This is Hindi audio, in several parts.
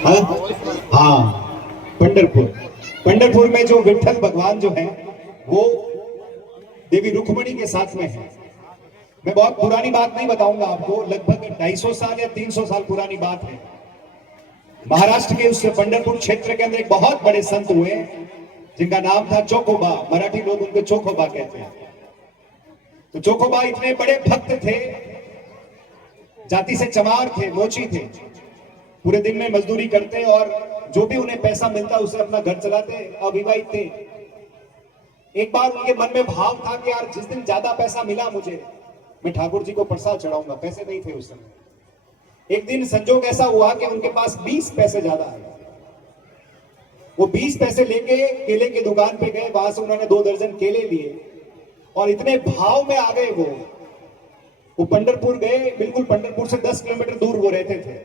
हाँ हाँ, पंढरपुर। पंढरपुर में जो विठल भगवान जो है वो देवी रुक्मणी के साथ में है। मैं बहुत पुरानी बात नहीं बताऊंगा आपको, लगभग 250 साल या 300 साल पुरानी बात है। महाराष्ट्र के उस पंढरपुर क्षेत्र के अंदर एक बहुत बड़े संत हुए जिनका नाम था चोखोबा। मराठी लोग उनको चोखोबा कहते हैं। तो चोखोबा इतने बड़े भक्त थे, जाति से चमार थे, मोची थे। पूरे दिन में मजदूरी करते और जो भी उन्हें पैसा मिलता उसे अपना घर चलाते, अविवाहित थे। एक बार उनके मन में भाव था कि यार जिस दिन ज्यादा पैसा मिला मुझे, मैं ठाकुर जी को प्रसाद चढ़ाऊंगा। पैसे नहीं थे उस समय। एक दिन संजोग ऐसा हुआ कि उनके पास 20 पैसे ज्यादा आए। वो 20 पैसे लेके केले की दुकान पे गए, वहां से उन्होंने 2 दर्जन केले लिए और इतने भाव में आ गए वो पंढरपुर गए। बिल्कुल पंढरपुर से 10 किलोमीटर दूर वो रहते थे।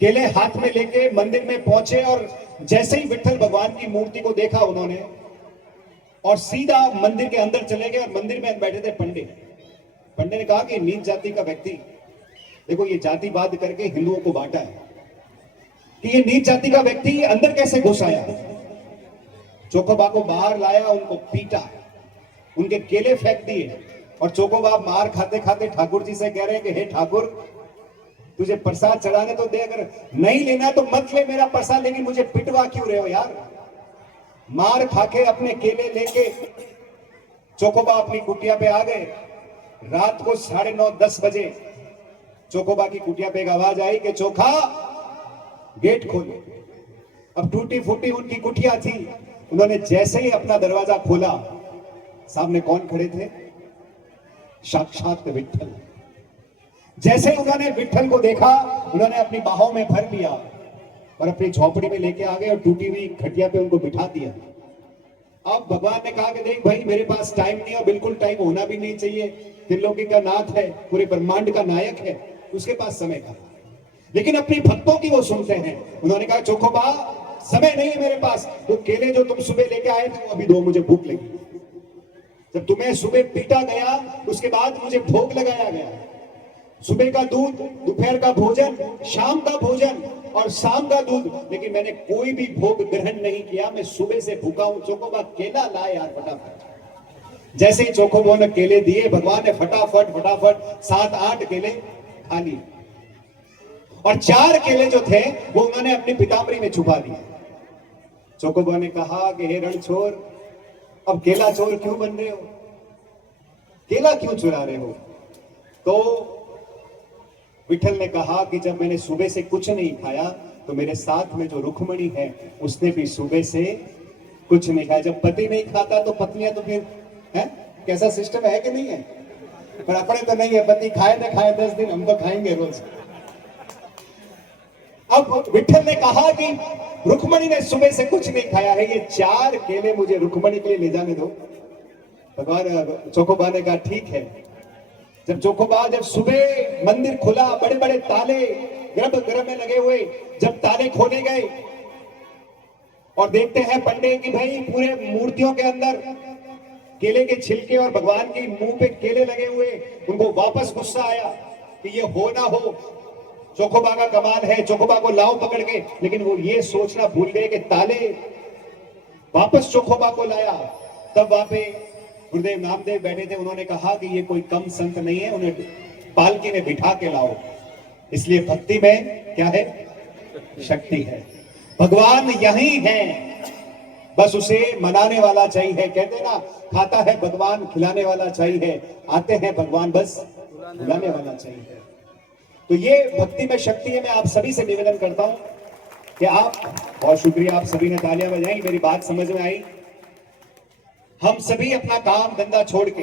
केले हाथ में लेके मंदिर में पहुंचे और जैसे ही विठल भगवान की मूर्ति को देखा उन्होंने और सीधा मंदिर के अंदर चले गए। और मंदिर में बैठे थे पंडित। पंडित ने कहा कि नीच जाति का व्यक्ति, देखो ये जातिवाद करके हिंदुओं को बांटा है, कि ये नीच जाति का व्यक्ति अंदर कैसे घुस आया। चोखोबा को बाहर लाया, उनको पीटा, उनके केले फेंक दिए और चोखोबा मार खाते खाते ठाकुर जी से कह रहे हैं कि हे ठाकुर, तुझे प्रसाद चढ़ाने तो दे, अगर नहीं लेना तो मत ले मेरा प्रसाद, लेकिन मुझे पिटवा क्यों रहे हो यार। मार खाके अपने केले लेके चोखोबा अपनी कुटिया पे आ गए। रात को 9:30-10 बजे चोखोबा की कुटिया पे एक आवाज आई कि चोखा गेट खोलो। अब टूटी फूटी उनकी कुटिया थी। उन्होंने जैसे ही अपना दरवाजा खोला, सामने कौन खड़े थे? साक्षात विठल। जैसे ही उन्होंने विठल को देखा, उन्होंने अपनी बाहों में भर लिया और अपनी झोपड़ी में लेके आ गए और टूटी हुई खटिया पे उनको बिठा दिया। अब भगवान ने कहा कि देख भाई, मेरे पास टाइम नहीं है, बिल्कुल टाइम होना भी नहीं चाहिए। त्रिलोकी का नाथ है, पूरे ब्रह्मांड का नायक है, उसके पास समय का, लेकिन अपनी भक्तों की वो सुनते हैं। उन्होंने कहा चोखोबा, समय नहीं है मेरे पास। वो केले जो तुम सुबह लेके आए थे वो अभी दो, मुझे भूख लगी। जब तुम्हें सुबह पीटा गया उसके बाद मुझे भोग लगाया गया। सुबह का दूध, दोपहर का भोजन, शाम का भोजन और शाम का दूध, लेकिन मैंने कोई भी भोग ग्रहण नहीं किया। मैं सुबह से भूखा हूं। चोखोबा केला लाए यार फटाफट। जैसे ही चोखोबा ने केले दिए, भगवान ने फटाफट 7-8 केले खा लिए और 4 केले जो थे वो उन्होंने अपनी पिताम्बरी में छुपा दिए। चोखोबा ने कहा कि हे रणछोर, अब केला चोर क्यों बन रहे हो? केला क्यों चुरा रहे हो? तो विठल ने कहा कि जब मैंने सुबह से कुछ नहीं खाया तो मेरे साथ में जो रुक्मणी है उसने भी सुबह से कुछ नहीं खाया। जब पति नहीं खाता तो पत्नियां तो फिर है, कैसा सिस्टम है कि नहीं है? पर अपने तो नहीं है, पति खाए ना खाए 10 दिन, हम तो खाएंगे रोज। अब विठल ने कहा कि रुक्मणी ने सुबह से कुछ नहीं खाया है, ये 4 केले मुझे रुक्मणी के लिए ले जाने दो। भगवान चोखोबा ने कहा ठीक है। जब चोखोबा, जब सुबह मंदिर खुला, बड़े बड़े ताले गर्भ में लगे हुए, जब ताले खोले गए और देखते हैं पंडित कि भाई पूरे मूर्तियों के अंदर केले के छिलके और भगवान के मुंह पे केले लगे हुए, उनको वापस गुस्सा आया कि ये हो ना हो, चोखोबा का कमाल है, चोखोबा को लाओ पकड़ के। लेकिन वो ये सोचना भूल गए कि ताले वापस चोखोबा को लाया। तब वहां पे गुरुदेव नामदेव बैठे थे। उन्होंने कहा कि ये कोई कम संत नहीं है, उन्हें पालकी में बिठा के लाओ। इसलिए भक्ति में क्या है? शक्ति है। भगवान यही है, बस उसे मनाने वाला चाहिए। कहते ना, खाता है भगवान, खिलाने वाला चाहिए। आते हैं भगवान, बस बुलाने वाला चाहिए। तो ये भक्ति में शक्ति है। मैं आप सभी से निवेदन करता हूं कि आप, बहुत शुक्रिया, आप सभी ने तालियां बजाई, मेरी बात समझ में आई। हम सभी अपना काम धंधा छोड़ के